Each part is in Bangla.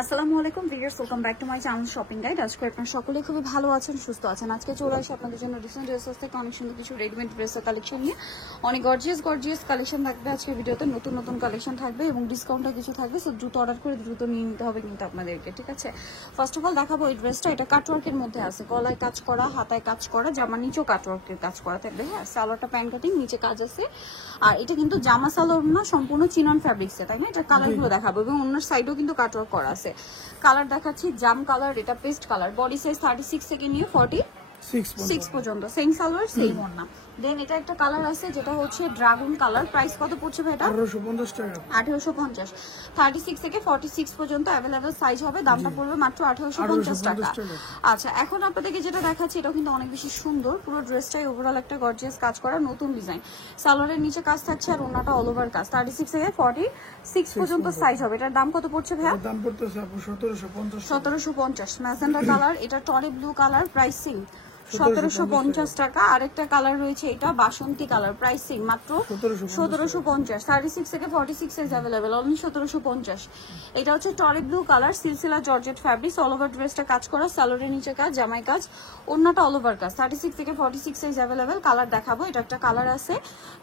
আসসালামু আলাইকুম viewers, welcome back to my channel shopping guide. আজকে আপনারা সকলেই খুবই ভালো আছেন, সুস্থ আছেন। আজকে চলে আসি আপনাদের জন্য রিসেন্ট ড্রেসেস থেকে অনেক সুন্দর কিছু রেডিমেড ড্রেসের কালেকশন নিয়ে। অনেক গর্জিয়াস কালেকশন থাকবে আজকে ভিডিওতে, নতুন কালেকশন থাকবে এবং ডিসকাউন্টটা কিছু থাকবে। সো দ্রুত অর্ডার করে দ্রুত নিয়ে নিতে হবে কিন্তু আপনাদেরকে, ঠিক আছে? ফার্স্ট অফ অল দেখাবো এই ড্রেসটা। এটা কাটওয়ার্কের মধ্যে আছে, গলায় কাজ করা, হাতায় কাজ করা, জামা নিচেও কাটওয়ার্কের কাজ করা থাকবে। হ্যাঁ, সালোয়ারটা প্যান্ট কাটিং, নিচে কাজ আছে। আর এটা কিন্তু জামা সালোয়ার না, সম্পূর্ণ চিনন ফ্যাব্রিক্সে, তাই না? এটা কালারগুলো দেখাবো এবং অন্য সাইডেও কিন্তু কাটওয়ার্ক করা আছে। কালার দেখাচ্ছি জাম কালার, এটা পেস্ট কালার, বডি সাইজ 36 থেকে নিয়ে 46 পর্যন্ত, সেম সালোয়ার সেম ওড়না। দেন এটা একটা কালার আছে যেটা হচ্ছে ড্রাগন কালার। প্রাইস কত পড়ছে ভাই? এটা 1850 টাকা। 1850। 36 থেকে 46 পর্যন্ত अवेलेबल সাইজ হবে। দামটা পড়বে মাত্র 1850 টাকা। আচ্ছা, এখন আপনাদেরকে যেটা দেখাচ্ছি এটাও কিন্তু অনেক বেশি সুন্দর। পুরো ড্রেসটাই ওভারঅল একটা গর্জিয়াস কাজ করা, নতুন ডিজাইন। সালোয়ারের নিচে কাজ থাকছে আর ওড়নাটা অল ওভার কাজ। 36 থেকে 46 পর্যন্ত সাইজ হবে। এটার দাম কত পড়ছে ভাই? দাম পড়তেছে আপু 1750। 1750 ম্যাজেন্ডা কালার, এটা টরে ব্লু কালার, প্রাইসিং 1750 টাকা। আরেকটা কালার রয়েছে এটা বাসন্তী কালার, প্রাইসিং মাত্র 1750। 36 থেকে 46 সাইজ अवेलेबल, অনলি 1750। এটা হচ্ছে টরে ব্লু কালার, সিলসিলা জর্জেট ফ্যাব্রিক্স, অল ওভার ড্রেসটা কাজ করা, সালোয়ারের নিচে কাজ, জামাই কাজ, ওড়নাটা অল ওভার কাজ। 36 থেকে 46 সাইজ अवेलेबल। কালার দেখাবো, এটা একটা কালার আছে,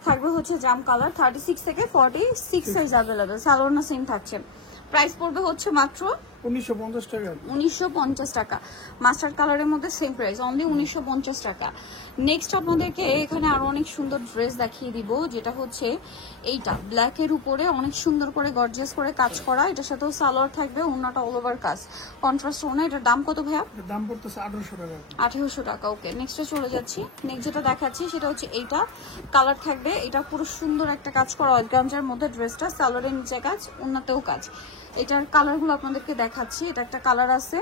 থাকবে হচ্ছে জাম কালার। 36 থেকে 46 সাইজ अवेलेबल, সালোয়ার না সেম থাকছে। প্রাইস পড়বে হচ্ছে মাত্র 1950 টাকা। 1950 টাকা। মাস্টার্ড কালারের মধ্যে সেম প্রাইস, অনলি 1950 টাকা। নেক্সট আপনাদেরকে এখানে আরো অনেক সুন্দর ড্রেস দেখিয়ে দিব, যেটা হচ্ছে এইটা ব্ল্যাকের উপরে অনেক সুন্দর করে গর্জিয়াস করে কাজ করা। এটার সাথেও সালোয়ার থাকবে, ওড়নাটা অল ওভার কাজ, কন্ট্রাস্ট ওড়না। এটার দাম কত ভাইয়া? দাম পড়তেছে 1800 টাকা। 1800 টাকা। ওকে, নেক্সটে চলে যাচ্ছি। নেক্সট যেটা দেখাচ্ছি সেটা হচ্ছে এইটা কালার থাকবে। এটা পুরো সুন্দর একটা কাজ করা অর্গানজার মধ্যে ড্রেসটা, সালোয়ারের নিচে কাজ, ওড়নাতেও কাজ। এটার কালারগুলো আপনাদেরকে দেখাচ্ছি। এটা একটা কালার আছে,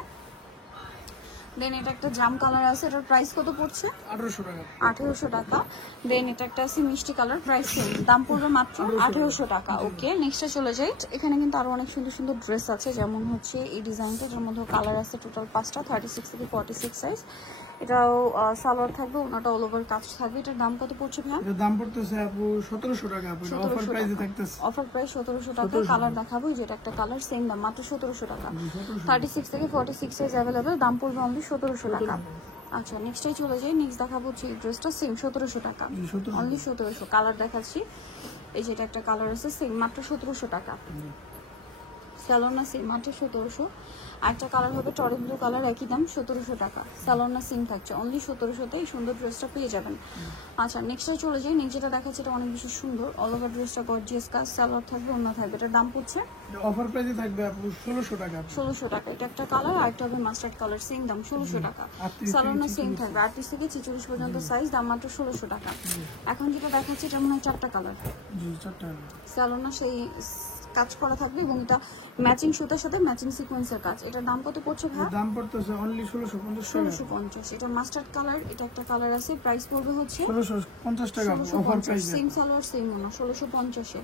দেন এটা একটা জাম কালার আছে। এটার প্রাইস কত পড়ছে? 1800 টাকা। 1800 টাকা। দেন এটা একটা আছে মিষ্টি কালার, প্রাইস সেম, দাম পড়বে মাত্র 1800 টাকা। ওকে, নেক্সটে চলে যাই। এখানে কিন্তু আরো অনেক সুন্দর সুন্দর ড্রেস আছে, যেমন হচ্ছে এই ডিজাইনটা, যার মধ্যে কালার আছে টোটাল 5টা। 36 থেকে 46 সাইজ। এটাও সালোয়ার থাকবে, ওনাটা অল ওভার কাজ থাকবে। এটার দাম কত পড়ছে ভাই? এর দাম পড়তেছে আপু 1700 টাকা। আপু অফার প্রাইসে থাকতেছে। অফার প্রাইস 1700 টাকা। কালার দেখাবো, যেটা একটা কালার, সেম দাম মাত্র 1700 টাকা। 36 থেকে 46 সাইজ अवेलेबल, দাম পড়বে অনলি 1700 টাকা। আচ্ছা, নেক্সটে চলে যাই। নেক্সট দেখাবো হচ্ছে এই ড্রেসটা, সেম 1700 টাকা, অনলি 1700। কালার দেখাচ্ছি, এই যেটা একটা কালার আছে, সেম মাত্র 1700 টাকা। স্যালোনা সিম মাত্র 1700। একটা কালার হবে টরে ব্লু কালার, একই দাম 1700 টাকা। স্যালোনা সিম থাকছে অনলি 1700তে, এই সুন্দর ড্রেসটা পেয়ে যাবেন। আচ্ছা, নেক্সটে চলে যাই। নেক্সট যেটা দেখাচ্ছে এটা অনেক বেশি সুন্দর, অল ওভার ড্রেসটা গর্জিয়াস কাজ, সালোয়ার থাকবে, ওড়না থাকবে। এটার দাম পড়ছে অফার প্রাইসে থাকবে আপু 1600 টাকা। 1600 টাকা। এটা একটা কালার, আর একটা হবে মাস্টার্ড কালার, সেম দাম 1600 টাকা। সালোনা সেম থাকবে, 38 থেকে 46 পর্যন্ত সাইজ, দাম মাত্র 1600 টাকা। এখন যেটা দেখাচ্ছে এটা মনে হয় 4টা কালার। জি, 4টা। সালোনা সেই কাজ করা থাকবে এবং এটা ম্যাচিং সুতার সাথে ম্যাচিং সিকোয়েন্সের কাজ। এটার দাম কত পড়ছে ভাই? দাম পড়তেছে অনলি 1650 টাকা। 1650। এটা মাস্টার্ড কালার, এটা একটা কালার আছে, প্রাইস পড়বে হচ্ছে 1650 টাকা অফার প্রাইসে। সেম সালোয়ার সেম ওনা, 1650 এ।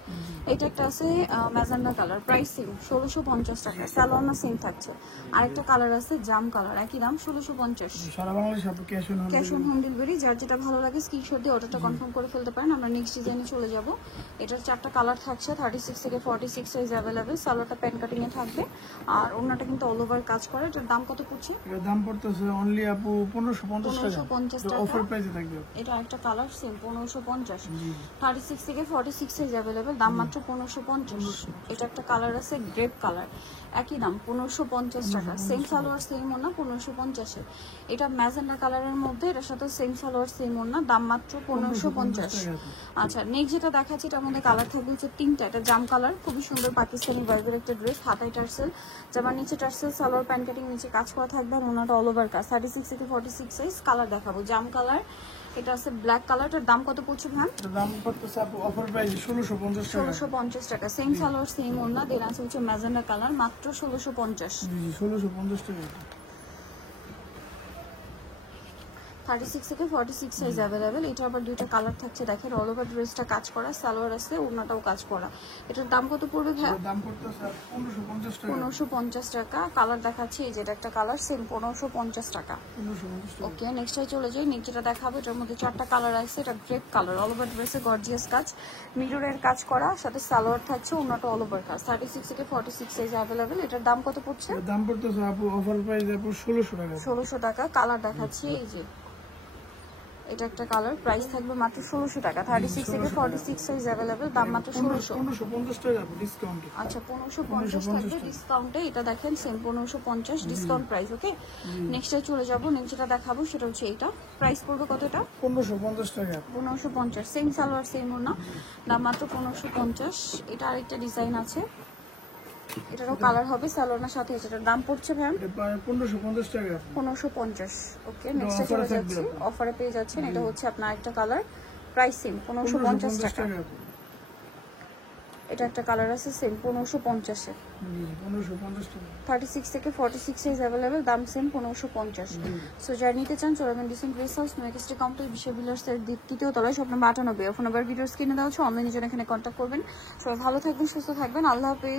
এটা একটা আছে ম্যাজেন্ডা কালার, প্রাইস সেম 1650 টাকা, সালোয়ার না সেম থাকছে। আরেকটা কালার আছে জাম কালার, একই দাম 1650। সারা বাংলাদেশে আপু ক্যাশ অন হোম ডেলিভারি। যার যেটা ভালো লাগে স্ক্রিনশট দিয়ে অর্ডারটা কনফার্ম করে ফেলতে পারেন। আমরা নেক্সট ডিজাইনে চলে যাব। এটার 4টা কালার থাকছে, 36 থেকে 46 সাইজ अवेलेबल। সালোয়ারটা প্যান্ট কাটিং এ থাকবে আর ওড়নাটা কিন্তু অল ওভার কাজ করে। এটার দাম কত পড়ছে? এর দাম পড়তেছে অনলি আপু 1550 টাকা। 1550 টাকা। অফার প্রাইসে থাকবে। এটা একটা কালার, সেম 1550। 36 থেকে 46 সাইজ अवेलेबल, দাম মাত্র 1550। এটা একটা কালার আছে গ্রেপ কালার, একই দাম 1550 টাকা। সেম সালোয়ার সেম ওড়না, 1550 এ। এটা ম্যাজেন্ডা কালারের মধ্যে, এটার সাথে সেম সালোয়ার সেম ওড়না, দাম মাত্র 1550। আচ্ছা, নেক্সট যেটা দেখাচ্ছি এটার মধ্যে কালার থাকবে হচ্ছে 3টা। এটা জাম কালার, খুবই সুন্দর পাকিস্তানি ভাইবের একটা ড্রেস, হাতায় টার্সেল, জামার নিচে টার্সেল, সালোয়ার প্যান্ট কাটিং, নিচে কাজ করা থাকবে আর ওড়নাটা অল ওভার কাজ। 36 থেকে 46 সাইজ। কালার দেখাবো জাম কালার, এটা আছে ব্ল্যাক কালার। এটার দাম কত পড়ছে ভাই? দাম পড়তেছে আপু অফার প্রাইস 1650 টাকা। 1650 টাকা। সেম সালোয়ার সেম ওড়না, দেন আছে হচ্ছে ম্যাজেন্ডা কালার, মাত্র 1650। জি, 1650 টাকা। 36 থেকে 46 সাইজ অ্যাভেলেবেল। এটা আবার দুইটা কালার থাকছে, দেখেন অল ওভার ড্রেসটা কাজ করা, সালোয়ার আছে, ওড়নাটাও কাজ করা। এটার দাম কত পড়বে ভাই? দাম পড়তেছে 1550 টাকা। 1550 টাকা। কালার দেখাচ্ছি, এই যে এটা একটা কালার, সেম 1550 টাকা। 1550 টাকা। ওকে, নেক্সটে চলে যাই। নেক্সটটা দেখাবো, এটার মধ্যে 4টা কালার আছে। এটা গ্রেপ কালার, অল ওভার ড্রেসে গর্জিয়াস কাজ, মিররের কাজ করা, সাথে সালোয়ার থাকছে, ওড়নাটা অল ওভার কাজ। 36 থেকে 46 সাইজ অ্যাভেলেবেল। এটার দাম কত পড়ছে? দাম পড়তেছে আপু অফার প্রাইস আপু 1600 টাকা। 1600 টাকা। কালার দেখাচ্ছি, এই যে এটা একটা কালার, প্রাইস থাকবে মাত্র 1600 টাকা। 36 থেকে 46 সাইজ অ্যাভেলেবেল, দাম মাত্র 1600। 1550 টাকা আপু ডিসকাউন্টে। আচ্ছা 1550 থাকবে ডিসকাউন্টে। এটা দেখেন সেম 1550 ডিসকাউন্ট প্রাইস। ওকে, নেক্সটে চলে যাব। নেক্সট যেটা দেখাবো সেটা হচ্ছে এইটা, প্রাইস পড়বে কতটা? 1550 টাকা। 1550, সেম সালোয়ার সেম ওড়না, দাম মাত্র 1550। এটা আরেকটা ডিজাইন আছে, এটারও কালার হবে, সালোয়ারের সাথে এটার দাম পড়ছে ভাই এটা 1550 টাকা। 1550। ওকে, নেক্সটে চলে যাচ্ছি। অফারে পেয়ে যাচ্ছেন, এটা হচ্ছে আপনার একটা কালার, প্রাইস সেম 1550 টাকা। এটা একটা কালার আছে সেম 1550 এ। 1550 টাকা। 36 থেকে 46 সাইজ অ্যাভেলেবেল, দাম সেম 1550। সো যারা নিতে চান চলে আসবেন ডিসেন্ট ড্রেস হাউস, মেকেস্ট্রি কমপ্লেক্স, বিশ্ব বিলার্সের তৃতীয় তলায়, স্বপ্ন 98। ফোন নাম্বার ভিডিওস কিনে দেওয়া হচ্ছে, অনলাইনে জন্য এখানে কন্ট্যাক্ট করবেন। সবাই ভালো থাকবেন, সুস্থ থাকবেন, আল্লাহ হাফেজ।